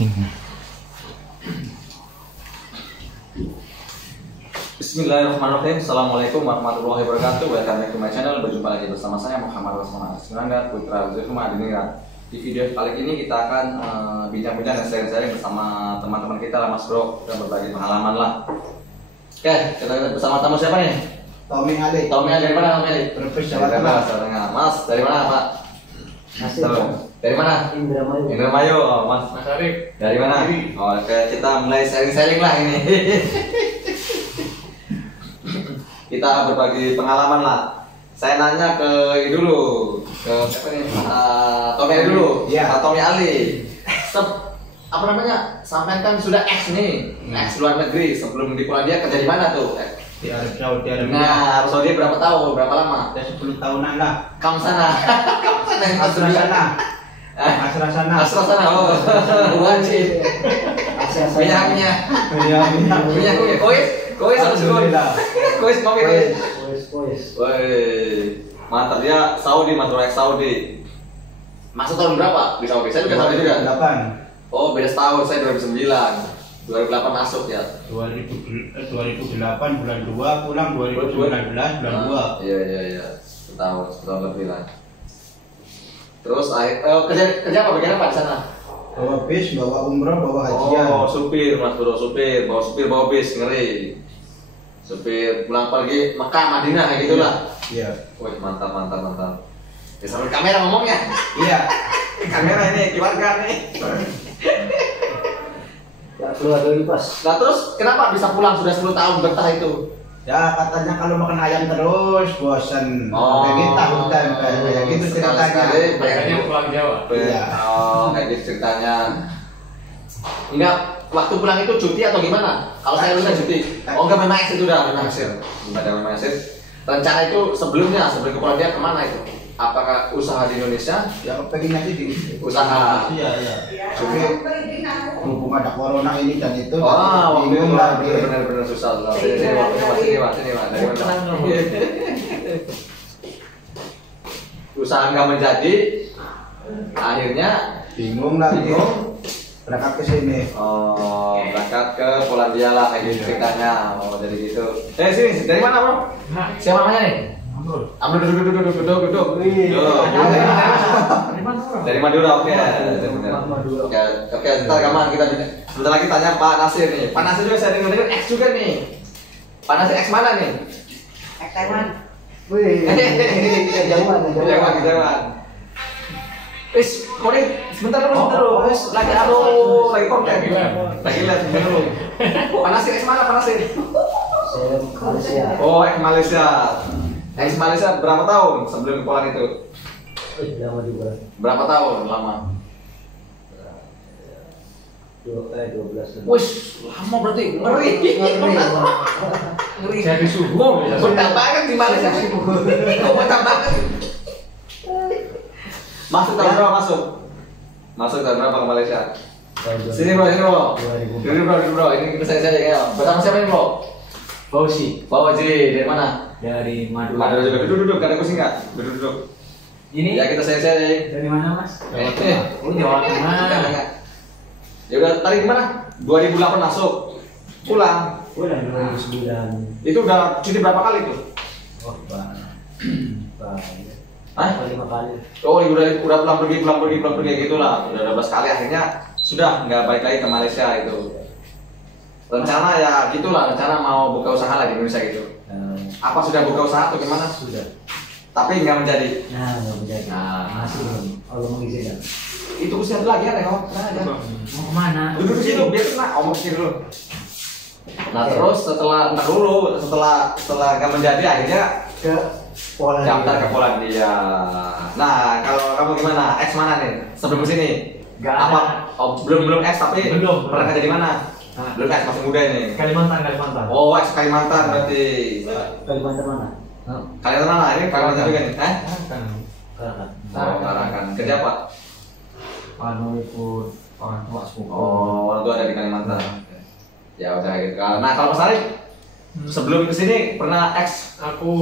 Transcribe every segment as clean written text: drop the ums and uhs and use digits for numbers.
Setting. Bismillahirrahmanirrahim. Assalamualaikum warahmatullahi wabarakatuh. Welcome back to my channel. Berjumpa lagi bersama saya Muhammad Rasman Asmirangga, Putra Zufuma Adiningrat. Di video kali ini kita akan bincang-bincang dan sharing-sharing bersama teman-teman kita lah, Mas Bro, dan berbagi pengalaman lah. Oke, kita bersama tamu siapa nih? Tommy Ali. Tommy Ali dari mana, Tommy Ali? Brebes, Jawa Tengah. Mas, dari mana, Pak? Masih. Dari mana? Indramayu. Indramayu, oh, Mas Arif. dari mana? Oh, oke, kita mulai sharing-sharing lah ini. Kita berbagi pengalaman lah. Saya nanya ke ini dulu, ke siapa nih? Tommy Ali dulu. Iya. Pak Tommy Ali. Apa namanya? Sampai kan sudah X nih, X luar negeri. Sebelum di Polandia kerja di mana tuh? Di Arab Saudi Arabia. Nah, Arab Saudi berapa tahun? Berapa lama? Ya 10 tahunan lah. Kamu sana. Kamu sana. Asra sana. Asra sana. Asra sana. Oh, wajib. Minyaknya. Minyak kuis. Kuis harus kuis kopi kuis. Woi, mantap dia Saudi, Mas Bro, Saudi. Masuk tahun berapa di Saudi? Saya juga Saudi juga. 2008. Oh, beda setahun. Saya 2009. 2008 masuk ya. 2008 bulan 2, pulang 2019 bulan 2. Iya. Setahun lebih lah. Terus kerja apa? Bagian apa di sana? Bawa bis, bawa umroh, bawa hajian. Oh, supir, Mas Bro, bawa bis, ngeri. Supir pulang pergi Mekah, Madinah kayak gitulah. Iya. Wih, mantap. Ya, sambil kamera ngomongnya. Iya. Kamera ini gimana nih? Ya keluar dari pas. Nah, terus kenapa bisa pulang sudah 10 tahun betah itu? Ya katanya kalau makan ayam terus bosan. Kayak takutan kayak gitu ceritanya. Makanya pulang Jawa. Iya. Oh, kayak gitu ceritanya. Enggak, waktu pulang itu cuti atau gimana? Kalau saya udah cuti. Oh enggak, memang exit udah, memang exit. Rencana itu sebelum ke Polandia kemana itu? Apakah usaha di Indonesia? Ya pengennya sih di Usaha. Iya. Tapi mumpung ada corona ini dan itu. Oh, bingung lagi. benar susah. Sini, Pak. Dari mana? Usaha nggak menjadi, akhirnya Bingung lagi. Berangkat ke sini. oh, berangkat ke Polandia lah kayak gitu ceritanya. Oh, jadi gitu. Sini, dari mana, Bro? Siapa namanya nih? Amrul, duduk. Dari Madura, oke. Oke, sebentar gampang kita sebentar lagi tanya Pak Nasir nih. Pak Nasir juga saya dengar X juga nih. Pak Nasir X mana nih? X Taiwan. Wih. Kejauhan. Kau sebentar dulu. Lagi konten. Lagi lihat sebentar dulu. Pak Nasir X mana Pak Nasir? Malaysia. Oh, X Malaysia. X Malaysia berapa tahun sebelum ke Poland itu? Lama juga. Berapa tahun lama? 12 tahun. Wih, lama berarti. Ngeri. Jadi subuh. Betah banget di Malaysia. Kok betah banget? Masuk tahun berapa masuk? Masuk tahun berapa ke Malaysia? Sini bro. Duduk bro. Ini saya ya. Bersama siapa nih bro? Fauzi. Fauzi dari mana? Dari Madura. Madura juga. Duduk. Gak ada kursi nggak? Duduk. Ini Ya kita saya. dari mana Mas? Jawa Tengah. Oh Jawa Tengah. Ya udah tadi gimana? 2008 masuk. Pulang. Pulang 2009. Itu udah cuti berapa kali tuh? Oh, Hah? 5 kali. Oh, udah pulang pergi gitulah. Udah 12 kali akhirnya sudah nggak balik lagi ke Malaysia itu. Rencana ya gitulah, rencana mau buka usaha lah di Indonesia gitu. Apa sudah buka usaha atau gimana? Sudah. Tapi nggak menjadi. Nah, nggak menjadi. Nah, Masih belum. Allah mengizinkan. itu usia lagi ya, kamu tenang aja. Mau kemana? Duduk di situ, biar kena omong sini dulu. Nah terus setelah nggak menjadi akhirnya Ke Polandia. daftar ke Polandia. Nah kalau kamu gimana? X mana nih? Sebelum sini? Nggak Apa? ada. Oh, belum X tapi Belum. pernah kerja di mana? Nah. Belum X, masih muda ini. Kalimantan. Oh, X Kalimantan berarti. Kalimantan mana? Kalimantan mana? Ini Kalimantan juga nih? Kan. Karakan. Oh, Tarakan. Kerja apa? Ikut orang tua sepupu. Oh, orang tua ada di Kalimantan. Ya udah gitu. Nah kalau Mas Arif sebelum kesini pernah X? Aku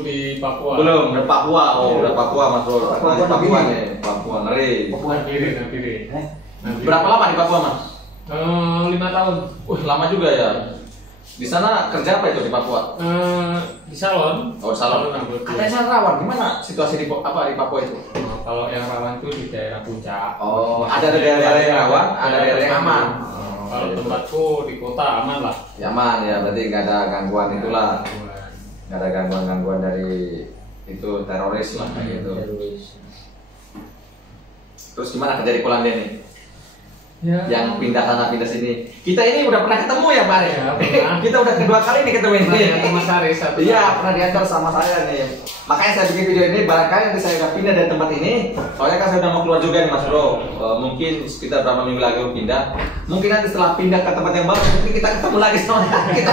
di Papua. Belum, udah Papua. Oh, udah Papua Mas Bro. Papua nih, Papua ngeri. Papua kiri. Berapa lama di Papua Mas? 5 tahun. Lama juga ya. Di sana kerja apa itu di Papua? Di salon. Oh, salon. Rambut. Katanya sana rawan. Gimana situasi di Papua itu? Kalau yang rawan itu di daerah puncak. Oh, ada daerah-daerah yang rawan, ada daerah yang aman. Kalau tempatku di kota aman lah. Ya, aman ya, berarti nggak ada gangguan itulah. Nggak ada gangguan-gangguan dari itu teroris lah kayak gitu. Terus gimana kerja di Polandia nih? Ya. Yang pindah sana pindah sini. Kita ini udah pernah ketemu ya Pak? Ya, pernah. Kita udah kedua kali nih ketemu ini. Mas Aris satu. Iya, pernah diantar sama saya nih. Makanya saya bikin video ini, barangkali nanti saya udah pindah dari tempat ini. Soalnya kan saya udah mau keluar juga nih Mas Bro. Mungkin sekitar berapa minggu lagi mau pindah. Mungkin nanti setelah pindah ke tempat yang baru, mungkin kita ketemu lagi sama kita.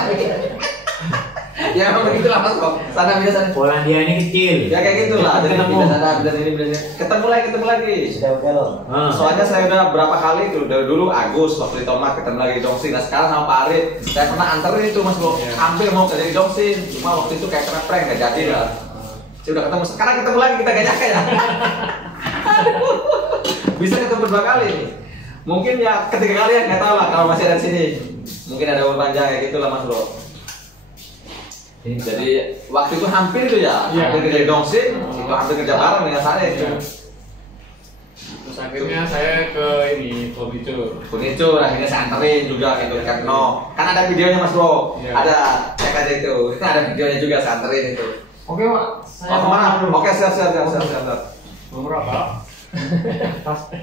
Ya memang begitulah Mas Bro. Sana pindah sana. Polandia ini kecil. Ya kayak gitulah. Jadi Ketemu. pindah sana, pindah sini, pindah sini. Ketemu lagi. Sudah belok. Soalnya saya udah berapa kali tuh dari dulu Agus waktu di Tomat ketemu lagi di Dongsin. Nah sekarang sama Pak Arif saya pernah anterin itu Mas Bro. Iya. Hampir mau kerja di Dongsin, cuma waktu itu kayak kena prank nggak jadi lah. Saya udah ketemu, sekarang ketemu lagi kita gak nyangka ya. Bisa ketemu 2 kali nih. Mungkin ya ketiga kali ya nggak tahu lah kalau masih ada di sini. Mungkin ada umur panjang kayak gitulah Mas Bro. Jadi waktu itu hampir itu ya, Iya. hampir kerja di Dongsin, itu hampir kerja bareng dengan saya itu. Iya. Terus akhirnya saya ke ini Furniture akhirnya saya anterin juga gitu kan no. Kan ada videonya Mas Bro. Iya. Ada cek aja itu. Ada videonya juga saya anterin itu. Oke Pak. Oh kemana? Oke siap. Mau berapa?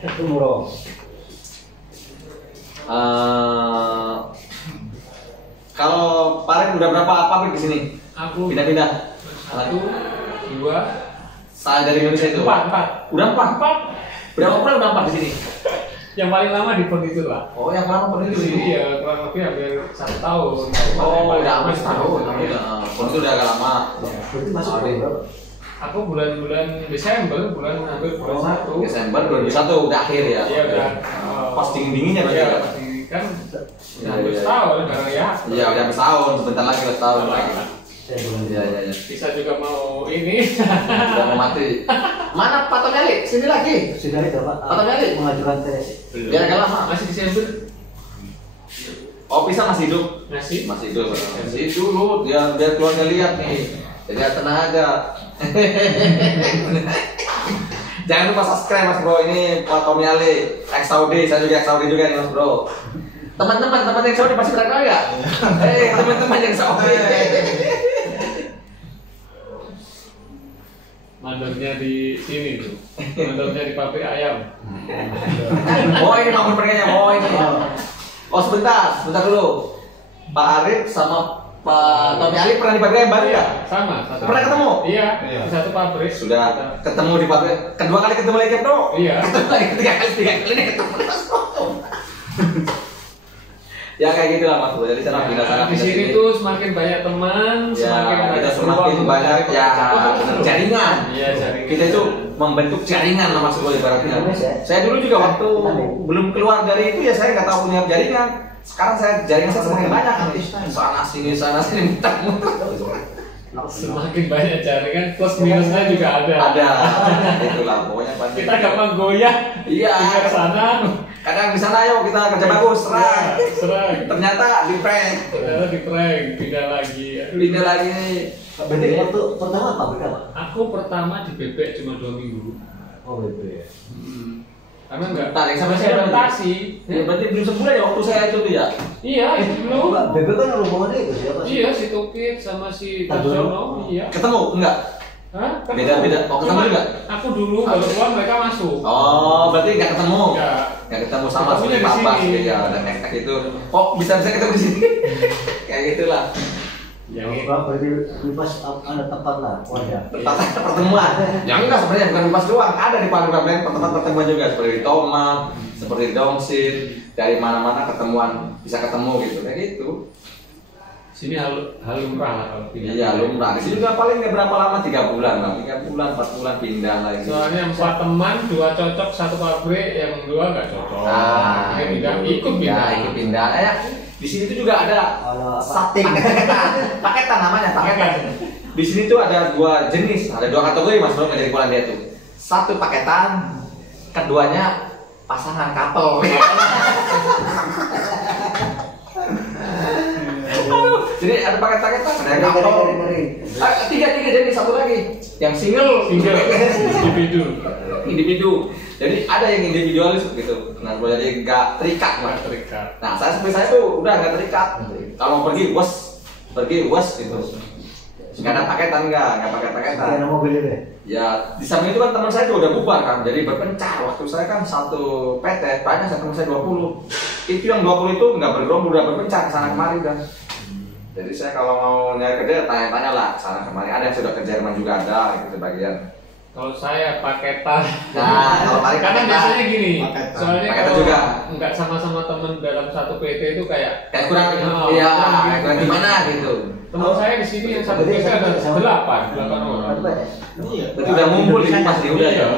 Itu murah. Kalau Parin udah berapa pabrik di sini? Aku Pindah-pindah. 1, 2, Saya dari Indonesia itu. 4. Udah 4. Berapa bulan udah 4 di sini? Yang paling lama di Furniture lah. Oh yang lama pernah Di di sini sini. ya kurang lebih hampir 1 tahun. Oh udah hampir Mas, setahun. Iya. Itu udah agak lama. Ya. Berarti masuk Oh, berapa? Aku bulan-bulan Desember, hampir bulan 1. Desember 2021 udah akhir ya. Iya udah. Pas dingin-dinginnya berarti. Iya, ya? pasti kan Iya, hampir iya. setahun karena ya. Iya udah habis tahun, sebentar lagi udah tahun lagi. Saya belum Iya. Bisa juga mau ini. Udah mau mati. Mana Pak Tomeli? Sini lagi. Sudah itu Pak. Atau nyari? Mengajukan tes. Biar agak lama. Masih Desember. Oh bisa masih hidup? Masih. Masih hidup. Masih dulu biar keluarga lihat nih. Jadi tenang aja. Jangan lupa subscribe Mas Bro. Ini Pak Tommy Ali, ex Saudi. Saya juga ex Saudi juga nih Mas Bro. Teman-teman yang Saudi pasti pernah tahu ya? Teman-teman yang Saudi. Mandornya di sini tuh. Mandornya di pabrik ayam. Oh ini bangun perginya. Oh ini. Oh sebentar dulu. Pak Arif sama Pak Tommy Ali pernah di pabrik yang baru ya? Sama. Satu. Pernah ketemu? Iya. Iya. Di satu pabrik. Sudah ketemu di pabrik. Kedua kali ketemu lagi bro. Iya. Ketemu lagi tiga kali ini ketemu Mas Bro. Ya kayak gitu lah Mas Bro. Jadi sana pindah sana Di pindah sini sini. tuh semakin banyak teman, Ya, kita banyak semakin peluang banyak untuk ya cari jaringan. Iya, jaringan. Kita itu membentuk jaringan lah Mas Bro ibaratnya. Indonesia. Saya dulu juga waktu belum keluar dari itu ya saya nggak tahu punya jaringan. Sekarang saya jaringan saya semakin banyak nih. Sana sini muter-muter. Semakin banyak jaringan, plus minusnya juga ada. Ada. Itulah pokoknya banyak. Kita gampang goyah. Iya. Pindah ke sana. Kadang di sana ayo kita kerja bagus, serang. Ya, serang. Ternyata di prank. Ternyata di prank, pindah lagi. Pindah lagi nih. Berarti waktu pertama apa berapa? Aku pertama di bebek cuma 2 minggu. Oh betul ya. Karena enggak Tarik sama masih siapa adaptasi. Ya berarti belum sebulan ya waktu saya itu tuh ya. Iya, itu belum. Enggak, Bebe kan rombongannya itu siapa sih? Iya, si Tokit sama si Tarjono. Tarjono, iya. Ketemu enggak? Hah? Beda-beda. Oh, ketemu Cuma juga? Aku dulu baru keluar mereka masuk. Oh, berarti nggak ketemu. Enggak. Nggak ketemu sama Ketemunya seperti di Papa sini. gitu ya, ada tek itu. Kok bisa-bisa ketemu di sini? Kayak gitulah. Yang Enggak, berarti pas ada tempat lah, wadah. Tempat pertemuan. Yang enggak sebenarnya bukan pas doang, ada di Palembang tempat pertemuan juga seperti di Tomat, seperti di Dongsin, dari mana-mana ketemuan, bisa ketemu gitu kayak gitu. sini lumrah lah kalau pindah. Iya, lumrah. Di sini juga paling nggak berapa lama, 3 bulan lah, 3 bulan, 4 bulan pindah lagi. Soalnya 4 teman, 2 cocok, 1 pabrik, yang 2 nggak cocok. Ah, Akhirnya pindah, ikut ya, pindah. ikut pindah. Di sini tuh juga ada Ada paketan namanya paketan. Di sini tuh ada 2 jenis, ada 2 kategori Mas Bro dari Polandia tuh. 1 paketan, keduanya pasangan couple. Jadi ada paket-paketan, ada couple. Tiga jadi satu lagi. Yang single individu. Jadi ada yang individualis gitu. Nah, jadi nggak terikat, Mas. Nah, saya tuh udah nggak terikat. Kalau pergi bos gitu. Nggak ada paketan, nggak paket-paketan. Ada mobil deh. Ya, di samping itu kan teman saya juga udah bubar kan, jadi berpencar. Waktu saya kan satu PT, banyak teman saya 20. Itu yang 20 itu nggak bergerombol, udah berpencar sana kemari kan. Jadi saya kalau mau nyari kerja, tanya-tanya lah sana kemari. Ada yang sudah ke Jerman juga ada, gitu sebagian. Kalau saya paketan. Nah, kalau paketan karena biasanya gini, paketan. soalnya Paketan kalau juga. nggak sama-sama temen dalam satu PT itu kayak kurang, iya, kurang gimana gitu. Teman saya di sini yang satu PT ada 8 orang. Iya. Berarti udah ngumpul di pas dia udah ya.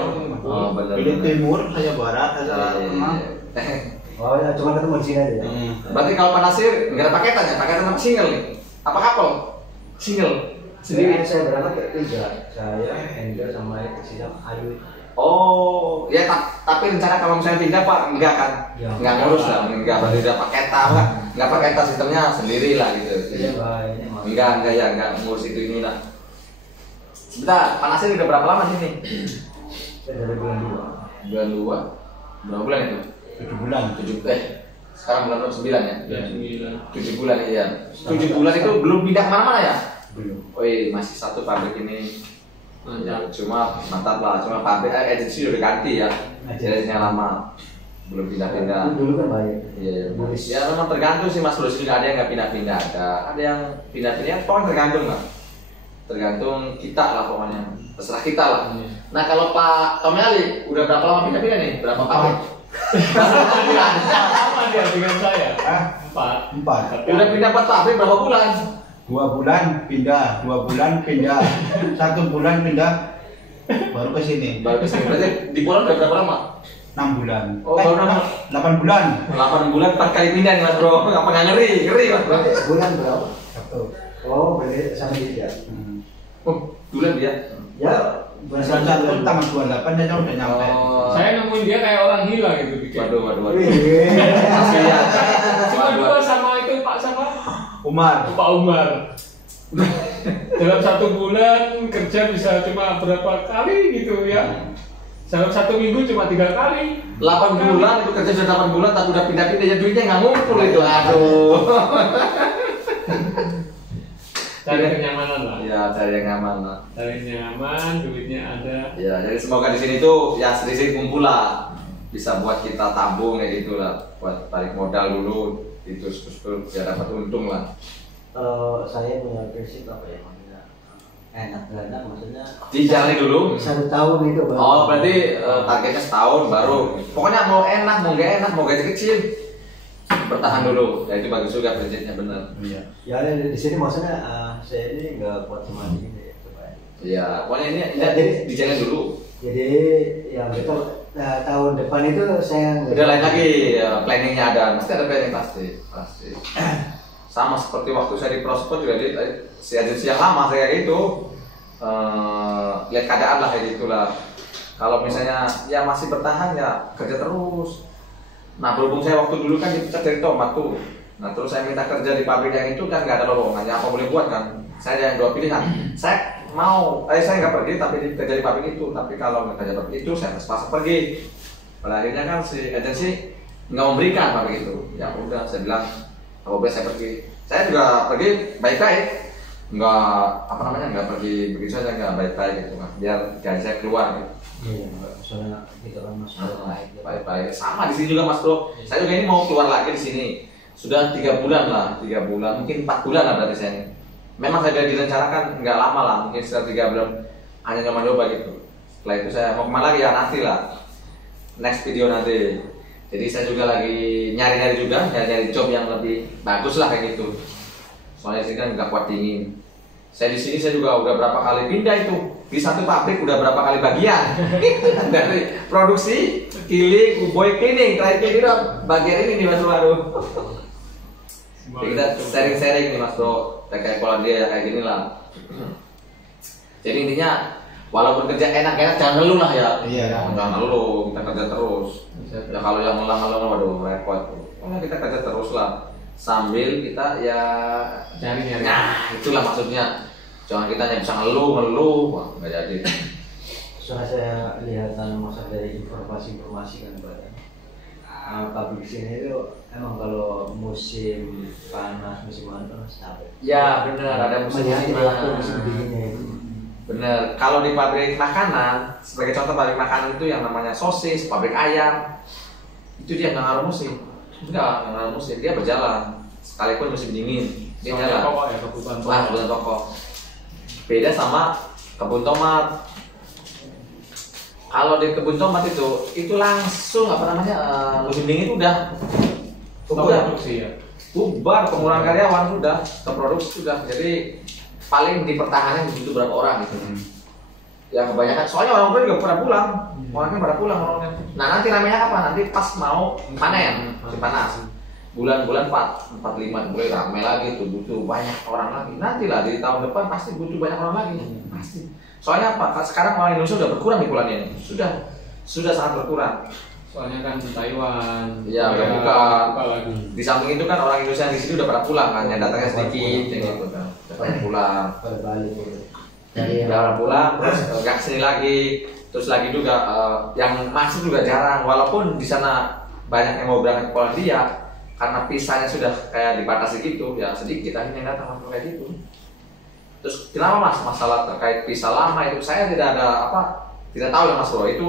Oh, benar. Pilih timur, saya barat, saya tengah. Oh ya, cuma ketemu di sini aja ya. Berarti kalau Pak Nasir nggak ada paketan ya? Paketan sama single nih? Apa couple? Single sendiri. Saya berangkat bertiga, saya, Hendra sama sisa Ayu. Oh, ya tapi rencana kalau misalnya pindah Pak enggak kan? Ya. Enggak ngurus lah, enggak berarti udah paketan Pak. Enggak paketan sistemnya sendiri lah gitu. Iya, Pak. Enggak ngurus itu ini lah. Sebentar, Pak Nasir udah berapa lama sini? Saya dari bulan 2. Bulan 2. Berapa bulan itu? 7 bulan. 7 sekarang bulan 9 ya? Ya, 9. 7 bulan iya. 7 bulan itu belum pindah kemana-mana ya? Belum. Woi, masih satu pabrik ini. Ya, Mantap. cuma mantap lah, cuma pabrik agensi udah ganti ya. Agensinya lama. Belum pindah-pindah. Dulu kan baik. Iya, ya memang tergantung sih Mas Bro, juga ada yang nggak pindah-pindah, ada yang pindah-pindah, pokoknya tergantung lah. Tergantung kita lah pokoknya, terserah kita lah. Nah kalau Pak Tomeli udah berapa lama pindah-pindah nih? Berapa pabrik? Sama dia dengan saya. 4. 4. Udah pindah 4 pabrik berapa bulan? 2 bulan pindah, 2 bulan pindah, 1 bulan pindah, baru ke sini. Baru kesini, berarti di bulan udah berapa lama? 6 bulan. Oh, baru 8 bulan. 8 bulan 4 kali pindah nih Mas Bro, apa nggak ngeri Mas Bro? Bulan berapa? 1. Oh, berarti sama dia. Oh, bulan dia? Ya, bulan Bulan 1 tanggal 28 dia udah nyampe. Oh, Saya nemuin dia kayak orang gila gitu bikin. waduh. Wih. Kasihan. Cuma dua sama itu Pak sama Umar. Pak Umar. Dalam 1 bulan kerja bisa cuma berapa kali gitu ya. Dalam 1 minggu cuma 3 kali. 8 bulan itu kerja sudah 8 bulan tapi udah pindah-pindah ya duitnya nggak ngumpul itu. Aduh. Cari kenyamanan lah. Ya cari yang aman lah. Cari nyaman, duitnya ada. Ya jadi semoga di sini tuh ya sedikit kumpul lah. Bisa buat kita tabung kayak gitu lah. Buat tarik modal dulu itu ya dapat untung lah. Kalau saya punya prinsip apa ya? Maksudnya enak gak enak, maksudnya Dijalani dulu. 1 tahun itu baru. Oh berarti targetnya setahun baru. Pokoknya mau enak mau nggak enak mau gaji kecil bertahan dulu. Ya itu bagus juga prinsipnya benar. Iya. Ya di sini maksudnya saya ini nggak kuat sama ini ya, supaya. Iya pokoknya ini Ya, jadi- dijalani dulu. Jadi ya betul. Nah, tahun depan itu saya Udah lain lagi ya, planningnya ada, pasti ada planning pasti. Sama seperti waktu saya di Prospot juga di si agensi yang lama saya kayak gitu, lihat keadaan lah kayak gitulah. Kalau misalnya ya masih bertahan ya kerja terus. Nah berhubung saya waktu dulu kan dipecat dari tomat tuh, nah terus saya minta kerja di pabrik yang itu kan nggak ada lowongannya, apa boleh buat kan? Saya ada 2 pilihan. Saya nggak pergi tapi kerja di pabrik itu, tapi kalau nggak kerja di pabrik itu saya terpaksa pergi. Pada akhirnya kan si agensi nggak memberikan pabrik itu. Ya udah saya bilang apa boleh saya pergi. Saya juga pergi baik-baik, nggak pergi begitu saja, nggak baik-baik gitu kan, biar gaji saya keluar gitu. Iya, soalnya kita kan masuk Baik-baik. Sama di sini juga Mas Bro. Saya juga ini mau keluar lagi di sini. Sudah 3 bulan lah, 3 bulan, mungkin 4 bulan lah berarti saya ini. Memang saya direncanakan nggak lama lah, mungkin sekitar 3 bulan hanya nyoba-nyoba gitu. Setelah itu saya mau kemana lagi ya nanti lah. Next video nanti. Jadi saya juga lagi nyari-nyari job yang lebih bagus lah kayak gitu. Soalnya sini kan nggak kuat dingin. Saya di sini saya juga udah berapa kali pindah itu. Di satu pabrik udah berapa kali bagian. Dari produksi, killing, boy cleaning, terakhir cleaning udah bagian ini nih Mas Bro. Aduh. Jadi kita sharing-sharing nih Mas Bro. Terkait pola dia ya kayak gini lah. Jadi intinya walaupun kerja enak-enak jangan ngeluh lah ya. Iya. Jangan ngeluh, kita kerja terus. Ya kalau yang ngelang-ngelang waduh repot. Pokoknya kita kerja terus lah sambil kita ya Nyari-nyari. nah itulah maksudnya. Jangan kita hanya bisa ngeluh, wah nggak jadi. Soalnya saya lihat masa dari informasi kan Pak. Pabrik sini itu emang kalau musim panas, musim panas capek. Ya benar, ada musim musim dinginnya itu. Bener, kalau di pabrik makanan, sebagai contoh pabrik makanan itu yang namanya sosis, pabrik ayam, itu dia nggak ngaruh musim, nggak ngaruh musim, dia berjalan, sekalipun musim dingin, dia Soalnya jalan. pokok ya, kebutuhan Wah, pokok. kebutuhan pokok. Beda sama kebun tomat. Kalau di kebun tomat itu langsung apa namanya musim dingin itu udah Produksi ya. bubar, pengurangan karyawan sudah, produksi sudah, jadi paling dipertahankan begitu berapa orang gitu. Ya kebanyakan, soalnya orang juga pada pulang, orangnya pada pulang orangnya. Nah nanti ramenya apa? Nanti pas mau panen, musim panas, bulan-bulan 4, 5 mulai rame lagi tuh, butuh banyak orang lagi. Nanti lah di tahun depan pasti butuh banyak orang lagi, pasti. Soalnya apa? Sekarang orang Indonesia sudah berkurang di bulan ini, sudah sangat berkurang. Soalnya kan Taiwan. Iya, udah ya, buka. lagi. Di samping itu kan orang Indonesia yang di sini udah pada pulang kan, yang datangnya sedikit, yang gitu kan, udah pada pulang. Pada balik itu. Udah pulang, terus nggak kesini lagi, terus lagi juga yang masuk juga jarang, walaupun di sana banyak yang mau berangkat ke Polandia, karena visanya sudah kayak dibatasi gitu, ya sedikit akhirnya yang datang kayak gitu. Terus kenapa mas masalah terkait visa lama itu saya tidak tahu ya mas bro, itu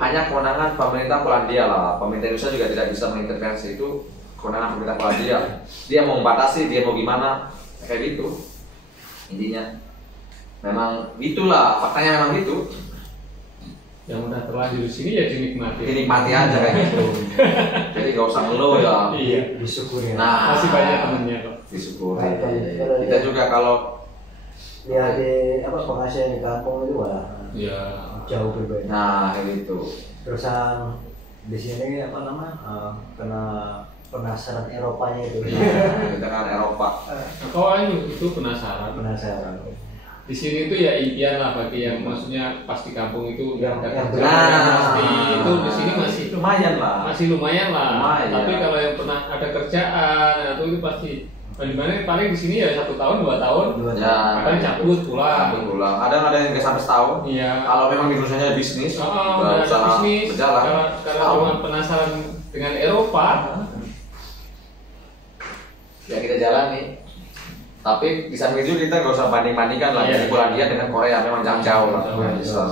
hanya kewenangan pemerintah Polandia lah. Pemerintah Indonesia juga tidak bisa mengintervensi, itu kewenangan pemerintah Polandia. Dia mau membatasi, dia mau gimana, kayak gitu. Intinya, memang itulah faktanya memang gitu. Yang udah terlanjur di sini ya dinikmati. Dinikmati aja kayak gitu. Jadi gak usah ngeluh ya. Iya. Disyukuri. Nah, Masih banyak temennya kok. disyukuri. Kita juga kalau Lihat di penghasilan di kampung itu Iya. jauh berbeda. nah kayak gitu. Terusan di sini kena penasaran Eropanya itu. Kita kan Eropa. Nah, kau itu penasaran. Penasaran. Di sini tuh ya impian lah bagi yang maksudnya pas di kampung itu Yang ada kerja, benar. pasti itu di sini masih lumayan lah. masih lumayan lah. Lumayan. Tapi kalau yang pernah ada kerjaan atau itu pasti di mana paling di sini ya 1 tahun 2 tahun. Ya, Kadang cabut pulang. pulang. Ada yang nggak sampai setahun. Iya. Kalau memang di Indonesia bisnis, Oh, nggak ada usah bisnis. berjalan. Karena cuma penasaran dengan Eropa. Ya kita jalani. Tapi di samping itu kita nggak usah banding-bandingkan lah Iya. Polandia dengan Korea, memang jauh lah. Jauh. Nggak bisa.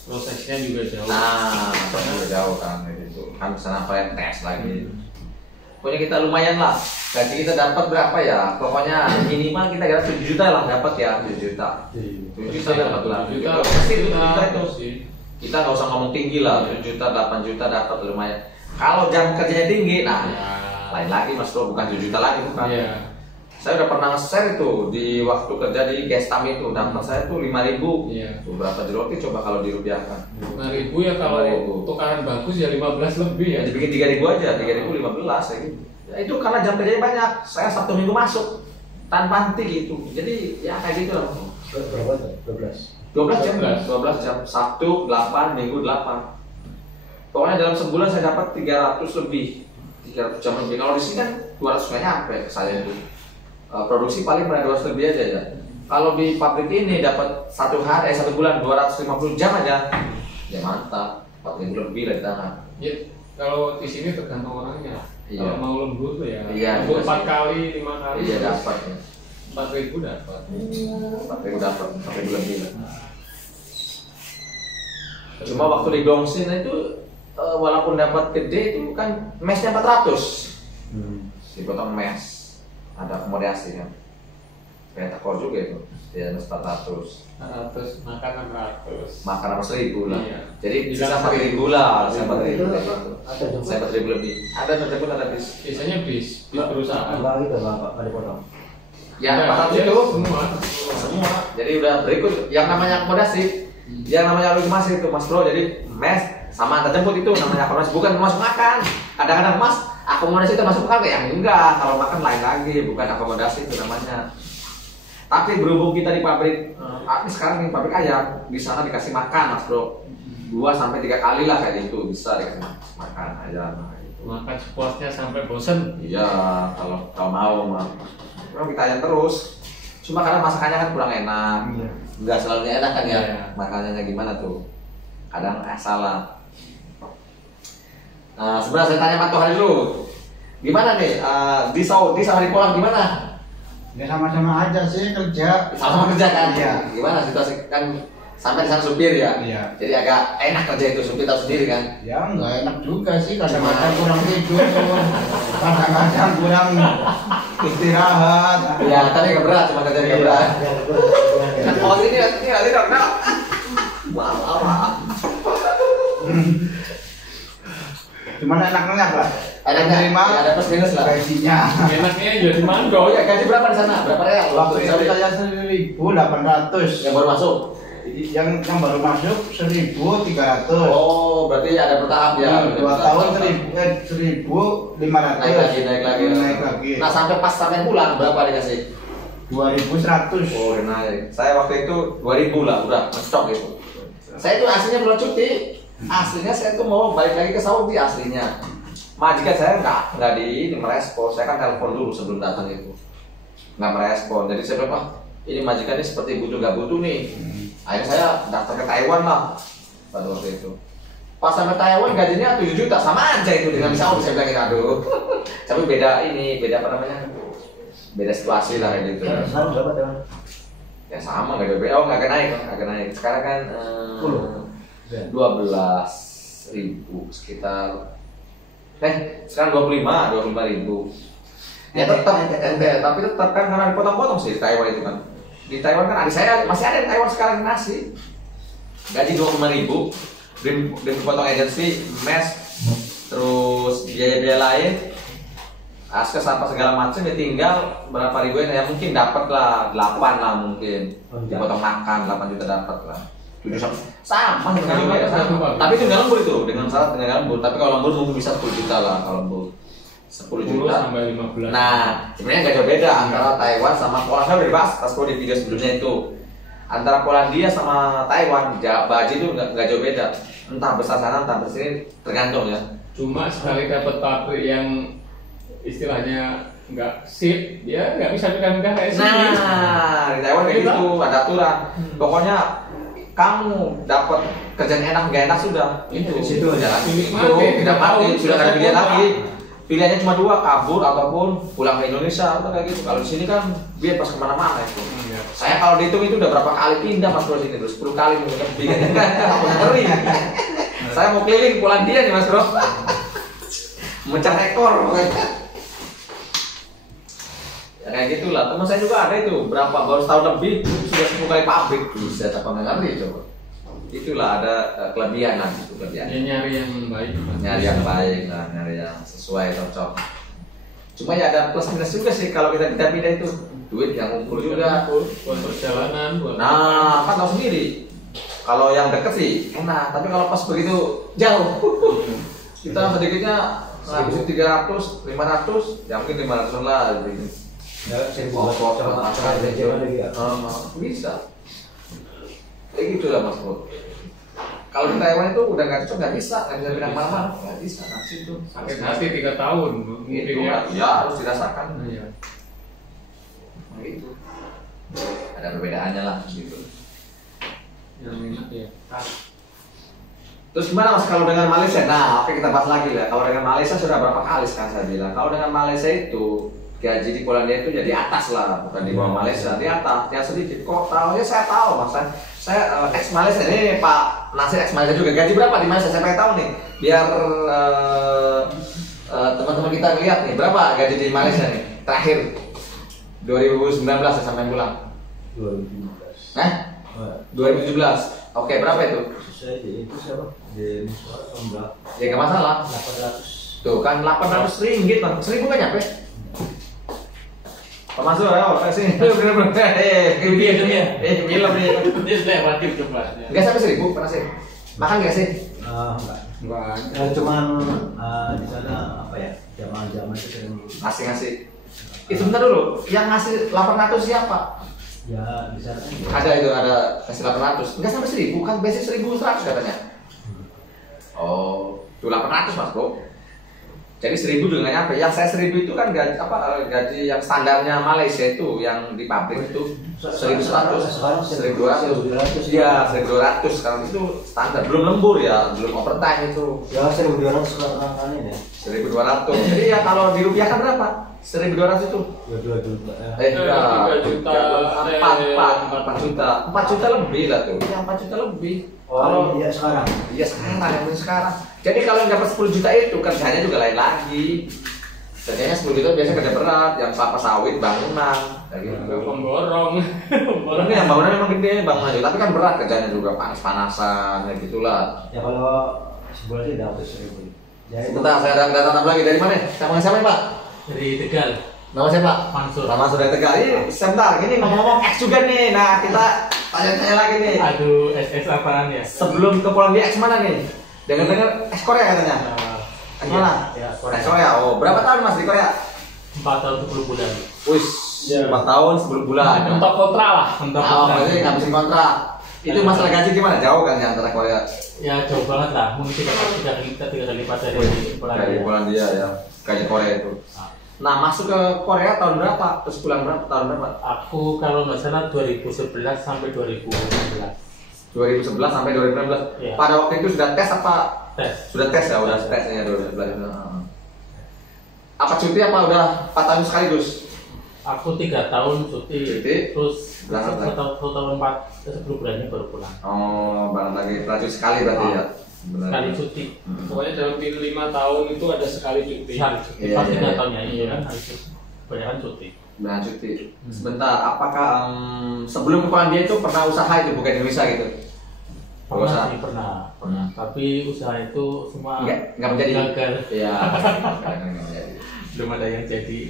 Prosesnya juga jauh. Nah, juga jauh kan gitu. Kan sana tes lagi. Pokoknya kita lumayan lah. Gaji kita dapat berapa ya? Pokoknya minimal kita kira 7 juta lah dapat ya, 7 juta. 7 juta dapat lah. Juta, Pasti 7 juta itu. sih. Kita nggak usah ngomong tinggi lah, 7 juta, 8 juta dapat lumayan. Kalau jam kerjanya tinggi, nah Ya. lain lagi mas bro, bukan 7 juta lagi bukan. Iya. Saya udah pernah nge-share itu di waktu kerja di Gestam itu, dapat saya tuh 5.000. Iya. Tuh berapa jeroti coba kalau dirupiahkan? 5.000 ya kalau 5.000. tukaran bagus ya 15 lebih ya. Ya dibikin 3.000 aja, 3.015 ya gitu. Ya, itu karena jam kerjanya banyak. Saya Sabtu Minggu masuk tanpa henti gitu. Jadi ya kayak gitu lah. Berapa tuh? 12. 12 jam, 12 jam. Sabtu 8, Minggu 8. Pokoknya dalam sebulan saya dapat 300 lebih. 300 jam lebih. Kalau di sini kan 200 nggak nyampe ke saya itu. Produksi paling pada 200 lebih aja ya. Kalau di pabrik ini dapat 1 bulan 250 jam aja. Ya mantap. 4.000 lebih lah di tangan. Ya, kalau di sini tergantung orangnya lah. Iya. Kalau mau lembur tuh ya. Iya, lembur juga 4 sih. kali, 5 kali. Iya dapat ya. 4.000 dapat. 4.000 dapat, 4.000 lebih lah. Cuma waktu di Gongsin itu walaupun dapat gede itu kan mesnya 400. Dipotong mes, ada akomodasi kan. Kayak tekor juga itu. Ya mes 400. 100 makan 600. Makan apa 1.000 lah. Iya. Jadi Bilang bisa 4.000 lah, bisa 4.000. Itu apa? Ada juga. Saya 4.000 lebih. Ada terjebut ada bis. Biasanya bis perusahaan. Enggak gitu, enggak dipotong. Ya Nah, 400 ya, itu semua. semua. Jadi udah berikut yang namanya akomodasi. Yang namanya akomodasi itu Mas Bro. Jadi mes sama antar jemput itu namanya akomodasi, bukan masuk makan. Kadang-kadang Mas akomodasi itu masuk makan ya enggak. Kalau makan lain lagi, bukan akomodasi itu namanya. Tapi berhubung kita di pabrik, sekarang di pabrik ayam, di sana dikasih makan Mas Bro. 2 sampai 3 kali lah kayak gitu bisa dikasih makan aja. Makan sepuasnya sampai bosen. Iya, kalau mau mah. Kalau kita ayam terus. Cuma karena masakannya kan kurang enak. Iya. Enggak selalu enak kan ya. Iya. Makanannya gimana tuh? Kadang salah. Nah, sebenarnya saya tanya Pak Tohari dulu. Gimana nih di Saudi sama di Poland gimana? Ya sama-sama aja sih kerja. Sama-sama kerja kan? Iya. Gimana situasi kan sampai di sana supir ya? Iya. Jadi agak enak kerja itu, supir tahu sendiri kan? Ya nggak enak juga sih, kadang-kadang kurang tidur, kadang-kadang kurang istirahat. Iya, tapi nggak berat, cuma kerja nggak berat. Kan oh ini nanti dong, maaf. Cuman enak-enak lah. Enaknya, Terima ya, ada plus minus lah. gajinya. Enaknya jadi mando. Oh ya, gaji berapa di sana? Berapa real? Waktu itu Saudi? saya 1.800. Yang baru masuk? Yang baru masuk 1.300. Oh, berarti ada bertahap ya? 2 tahun 1.500. Naik lagi. Naik lagi. Nah, sampai pulang berapa dikasih? 2.100. Oh, udah naik. Saya waktu itu 2.000 lah, udah stok gitu. Saya itu aslinya belum cuti. Aslinya saya tuh mau balik lagi ke Saudi aslinya. Majikan saya nggak merespon. Saya kan telepon dulu sebelum datang itu. Nggak merespon. Jadi saya bilang, "Wah, ini majikan ini seperti butuh nggak butuh nih." Akhirnya saya daftar ke Taiwan lah pada waktu itu. Pas sampai Taiwan gajinya 7 juta, sama aja itu dengan Saudi. Saya bilang, aduh. Tapi beda apa namanya? Beda situasi lah kayak gitu. Sekarang berapa teman? Ya sama nggak ada beda. Oh nggak akan naik. Sekarang kan 12.000 sekitar. Sekarang 25.000. Ya tetap, tapi tetap kan karena dipotong-potong sih di Taiwan itu kan. Di Taiwan kan adik saya masih ada di Taiwan sekarang nasi. Gaji 25.000, dipotong agensi, mes, terus biaya-biaya lain, askes apa segala macam, ya tinggal berapa ribu ya mungkin dapat lah 8 lah mungkin. Dipotong makan 8 juta dapat lah. 7 sama dengan juga ya, sama. Tapi itu dengan lembur itu, dengan syarat dengan lembur. Tapi kalau lembur mungkin bisa 10 juta lah kalau lembur. 10 juta sampai 15. Nah, sebenarnya nggak jauh beda antara Taiwan sama Polandia. Saya udah dibahas pas di video sebelumnya itu. Antara Polandia sama Taiwan, gaji itu nggak jauh beda. Entah besar sana, entah besar sini, tergantung ya. Cuma sekali dapat pabrik yang istilahnya nggak sip, ya nggak bisa pindah-pindah kayak sini. Nah, di Taiwan kayak gitu, ada aturan. Pokoknya kamu dapat kerjaan enak nggak enak sudah itu situ jalan Ini itu mati, tidak mati, tahu, sudah ada pilihan pulang. lagi. Pilihannya cuma 2, kabur ataupun pulang ke Indonesia atau kayak gitu. Kalau di sini kan biar pas kemana-mana itu. Iya. Saya kalau dihitung itu udah berapa kali pindah Mas Bro sini, terus 10 kali mungkin lebih kan. Aku ngeri. Saya mau keliling Polandia nih Mas Bro. Mecah rekor pokoknya. Ya kayak gitulah. Teman saya juga ada itu, berapa baru setahun lebih sudah 10 kali pabrik. Bisa apa nggak ngeri coba. Itulah ada kelebihan lah itu kelebihan. Ya nyari yang baik. Nyari yang baik lah, nyari yang sesuai cocok. Cuma ya ada plus minus juga sih kalau kita pindah itu, duit yang ngumpul juga. Buat perjalanan, buat Nah, kan tahu sendiri. Kalau yang deket sih enak, tapi kalau pas begitu jauh, kita sedikitnya ngabisin 300, 500, ya mungkin 500 lah. Gitu. Ya, saya Oh, coba lagi ya. Bisa. Kayak gitu lah Mas Bro. Kalau di Taiwan itu udah nggak cocok, nggak bisa pindah kemana-mana, nggak bisa nasi itu. sakit hati 3 tahun. Itu Mungkin ya harus dirasakan. Iya. Gitu. Ada perbedaannya lah gitu. Yang enak ya. Terus gimana Mas kalau dengan Malaysia? Nah, oke kita bahas lagi lah. Kalau dengan Malaysia sudah berapa kali sekarang saya bilang. Kalau dengan Malaysia itu gaji di Polandia itu jadi atas lah, bukan di bawah Malaysia, di atas, ya sedikit. Kok tahunya saya tahu Mas. Saya ex Malaysia ini Pak Nasir ex Malaysia juga. Gaji berapa di Malaysia? Saya pengen tahu nih. Biar teman-teman kita lihat nih berapa gaji di Malaysia nih terakhir 2019 ya sampai pulang. 2015. 2017. Oke, berapa itu? Saya di itu siapa? Di Musra berapa? Ya nggak masalah. 800. Tuh kan 800 ringgit Bang. 1000 kan nyampe? Pak Mansur, ayo sini. Film nih. Dia sudah wajib coba. Enggak sampai 1000 pernah sih. Makan nggak sih? Enggak. Enggak. Ya, cuman di sana apa ya? Jamaah-jamaah itu sering Ngasih. Itu bentar dulu. Yang ngasih 800 siapa? ya di sana kan ya. Ada kasih 800. Enggak sampai 1000 kan basic 1100 katanya. Oh, itu 800 mas bro. Jadi 1000 juga nggak nyampe. Yang saya 1000 itu kan gaji gaji yang standarnya Malaysia itu yang di pabrik itu 1100, Sekarang 1200. Iya 1200 sekarang itu standar. Belum lembur ya, belum overtime itu. Ya 1200 sekarang kali ya. 1200. Jadi ya kalau dirupiahkan berapa? 1200 itu. Ya 2 juta ya. 3 juta, 4 juta. 4 juta lebih lah tuh. Ya 4 juta lebih. Oh iya sekarang. Iya sekarang. Jadi kalau yang dapat 10 juta itu kerjanya juga lain lagi. Kerjanya 10 juta biasanya kerja berat, yang kelapa sawit, bangunan, kayak gitu. Pemborong. Ini yang bangunan memang gede, bangunan juga, tapi kan berat kerjanya juga, panas-panasan, kayak gitulah. Ya kalau sebulan sih dapat 1000. Ya itu. Sebentar, saya ada datang lagi dari mana? Sama siapa Pak? Dari Tegal. Nama siapa? Mansur. Nama Mansur dari Tegal. Ini sebentar, ini ngomong-ngomong X juga nih. Nah kita tanya-tanya lagi nih. Aduh, SS apaan ya? Sebelum ke Polandia X mana nih? Dengar-dengar X Korea katanya. X mana? Ya, X Korea. Oh, berapa tahun Mas di Korea? 4 tahun 10 bulan. Wih, 4 tahun 10 bulan. Mentok kontra lah, mentok Oh, kontra. berarti ngabisin kontrak. Itu masalah gaji gimana? Jauh kan ya antara Korea? Ya jauh banget lah, mungkin 3 kali lipat dari Dari Polandia ya, gaji Korea itu. Nah, masuk ke Korea tahun berapa? Terus pulang berapa? Tahun berapa? Aku kalau nggak salah 2011 sampai 2016. 2011 sampai 2016. Iya. Pada waktu itu sudah tes apa? Tes. Sudah tes ya, udah tes ya 2011 itu. Apa cuti apa udah 4 tahun sekaligus? Aku 3 tahun cuti, terus Berangkat lagi. 1 tahun 10 bulannya baru pulang. Oh, barang lagi lanjut sekali berarti ya. Benar. Sekali cuti. Pokoknya dalam 5 tahun itu ada sekali cuti. Sekali cuti. Iya, Pas iya, 3 iya. tahunnya iya kan harus banyak kan cuti. Benar cuti. Sebentar, apakah sebelum ke Polandia itu pernah usaha itu bukan di Indonesia gitu? Pernah Usaha. sih pernah. Tapi usaha itu semua Nggak menjadi. gagal. Iya. Nggak menjadi. Belum ada yang jadi.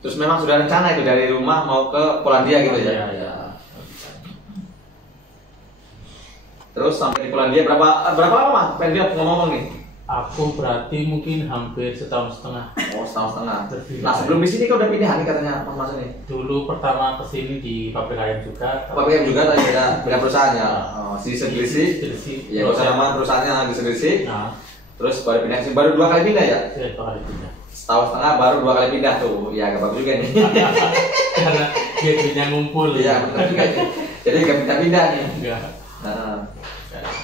Terus memang sudah rencana itu dari rumah mau ke Polandia gitu ya? Iya, iya. Terus sampai di Polandia berapa lama? Pengen lihat ngomong-ngomong nih. Aku berarti mungkin hampir 1,5 tahun. Oh, setengah. Berpindah. Nah, sebelum di sini kau udah pindah nih katanya Mas ini. Dulu pertama kesini di pabrik ayam juga. PPM juga tadi ya, pindah perusahaannya. Oh, di Gresik. Gresik. Iya, kau sama perusahaannya di Gresik. Nah, Terus baru pindah ke sini. Baru 2 kali pindah ya? saya 2 kali pindah. Setahun setengah baru 2 kali pindah tuh. Ya, gak bagus juga nih. Karena gajinya ngumpul. Iya, benar juga nih. Jadi gak pindah-pindah nih. Enggak. Nah,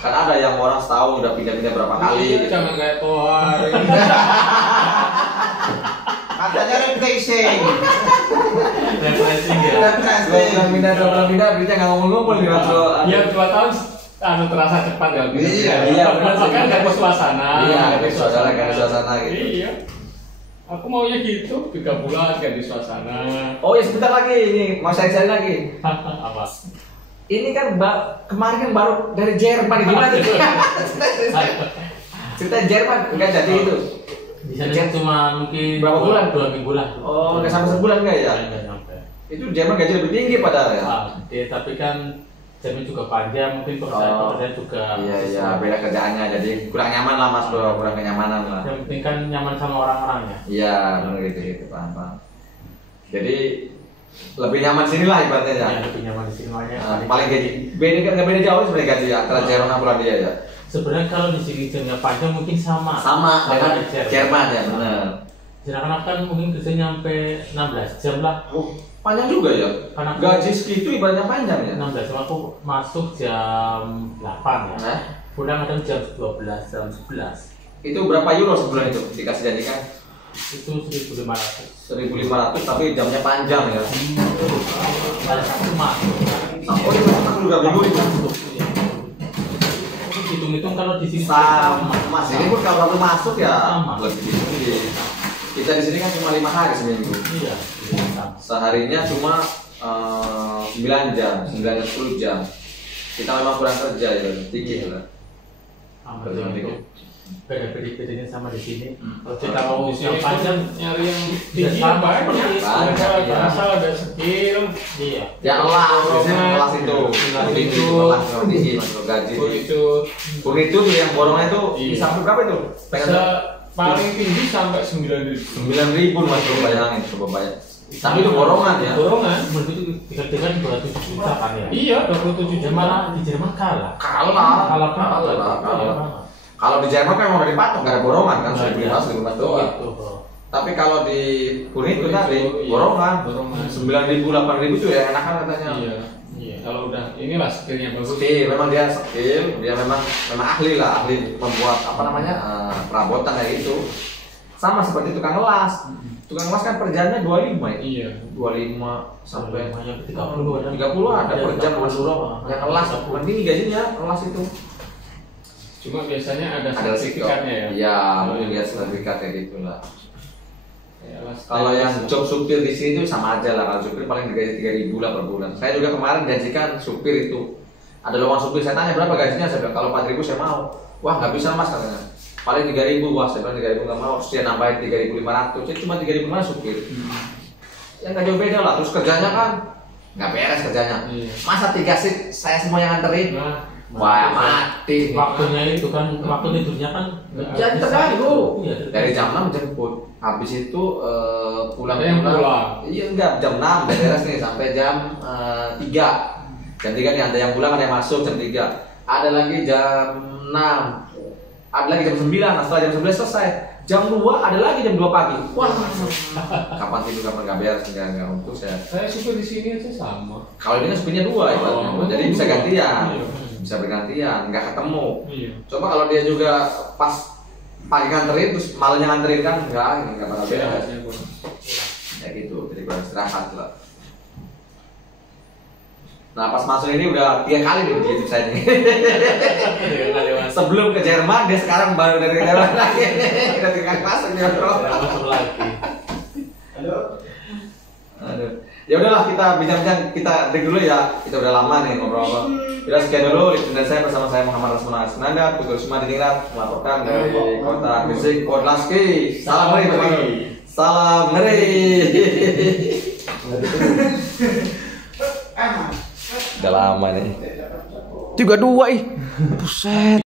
kan ada yang orang setahun udah pindah-pindah berapa kali. Iya, gitu. jangan kayak Tohar. Katanya refreshing. Refreshing ya. Refreshing. Dua pindah, duitnya nggak ngumpul nih Mas. Ya 2 tahun terasa cepat ya. Iya, benar sih. Kan dapat suasana. Iya, ganti suasana gitu. Iya. Aku maunya gitu, 3 bulan ganti suasana. Oh ya sebentar lagi ini mau saya cari lagi. Apa? Ini kan kemarin kan baru dari Jerman gimana tuh? Cerita Jerman nggak jadi itu. Di sana cuma mungkin Berapa bulan? 2 minggu lah. Oh nggak sampai sebulan nggak ya? Nggak nyampe. Itu Jerman gaji lebih tinggi padahal ya. Tapi kan jamnya juga panjang, mungkin pekerjaan juga. Iya beda kerjaannya jadi kurang nyaman lah Mas bro, kurang kenyamanan lah. Yang penting kan nyaman sama orang-orangnya. Iya benar gitu paham. Jadi lebih nyaman sini lah ibaratnya ya. Yang lebih nyaman di sini makanya. Paling gaji beda nggak beda jauh sebenarnya gaji ya antara Jerman sama Polandia ya. Sebenarnya kalau di sini jamnya panjang mungkin sama. Sama dengan di Jerman ya benar. Jerman kan mungkin kerjanya sampai 16 jam lah. Oh, panjang juga ya. Karena aku- Gaji segitu ibaratnya panjang ya. 16 jam aku masuk jam 8 ya. Nah, Pulang kadang jam 12, jam 11. itu berapa euro sebulan itu dikasih janjikan? Itu 1.500. 1.500 tapi jamnya panjang ya. Ada satu masuk. Oh, di mana juga minggu itu. Hitung-hitung kalau di sini Sama. Mas ini pun kalau baru masuk ya Sama. lebih tinggi. Kita di sini kan cuma 5 hari seminggu. Iya, sama. Seharinya cuma 9 jam, 9 10 jam. Kita memang kurang kerja ya, tinggi ya. Sama Kerja itu. tinggi. Beda-bedanya sama di sini. Kalau kita Kalau mau di sini yang panjang, nyari yang tinggi Iya, yang banyak. Banyak, iya. Asal ada skill. iya. Ya Allah, biasanya kelas itu. Kelas Tinggi, itu. kelas yang tinggi masuk gaji. Itu Itu tuh yang borongan itu Iya. bisa sampai berapa itu? Pengen paling tinggi sampai 9.000. 9.000 Mas, coba bayangin, coba bayang. Tapi itu borongan ya. Borongan. Begitu dikerjakan 27 juta kan ya. Iya, 27 Ya juta. malah di Jerman kalah. Kalah. Kalah banget. Kalah. Kalah banget. Kalau di Jerman kan memang udah dipatok, nggak ada borongan kan, Nggak ada. 1.500 doang. Gitu, bro. Tapi kalau di Puri itu Puri tadi itu, iya. borongan, Borongan. 9.000, 8.000 tuh ya enakan katanya. Iya. Iya. Kalau udah inilah skillnya bagus. Memang dia skill, dia memang ahli lah, ahli membuat apa namanya perabotan kayak gitu. Sama seperti tukang ngelas. Tukang ngelas kan per jamnya 25 ya. Iya. 25 sampai 30 ada. 30 ada per jam Mas Bro. Yang ngelas, penting gajinya ngelas itu. Cuma biasanya ada Ada sertifikatnya ya. Iya, mungkin lihat sertifikat kayak gitulah. Ya, Kalau yang job supir di sini itu sama aja lah. Kalau supir paling digaji 3.000 lah per bulan. Saya juga kemarin gajikan supir itu. Ada lowongan supir, saya tanya berapa gajinya, saya bilang kalau 4.000 saya mau. Wah nggak bisa Mas katanya. Paling 3.000, wah saya bilang 3.000 nggak mau. Terus dia nambahin 3.500, jadi cuma 3.500 supir. Ya nggak jauh beda lah. Terus kerjanya kan nggak beres kerjanya. Iya. Masa 3 shift saya semua yang nganterin? Nah, Wah mati. Waktunya itu kan, waktu tidurnya kan Jadi terganggu. Iya, Dari jam 6 jemput. Habis itu pulang. Ada yang pulang. Iya enggak, jam 6 beres nih sampai jam 3. Jam 3 nih ada yang pulang, ada yang masuk jam 3. Ada lagi jam 6. Ada lagi jam 9. Nah, setelah jam 11 selesai. Jam 2 ada lagi jam 2 pagi. Wah. Kapan tidur kapan enggak beres enggak untuk saya. saya supir di sini aja sama. Kalau ini kan supirnya 2 ya, Oh, jadi bisa dua. gantian. Iya. Bisa bergantian, nggak ketemu. Iya. Coba kalau dia juga pas pagi nganterin terus malamnya nganterin kan enggak bakal beres. Ya gitu, jadi kurang istirahat lah. Nah pas masuk ini udah 3 kali nih di saya nih. Sebelum ke Jerman, dia sekarang baru dari Jerman lagi. Udah 3 kali masuk nih bro. masuk lagi. Aduh. Ya udahlah kita bincang-bincang, kita break dulu ya. Kita udah lama nih ngobrol. Kita sekian dulu dan saya bersama saya Muhammad Rasmana Asnanda, Putus Suma Diningrat melaporkan dari kota Gresik, Podlaski. Salam ngeri bagi. Salam ngeri. Udah lama nih. 32 ih. Buset.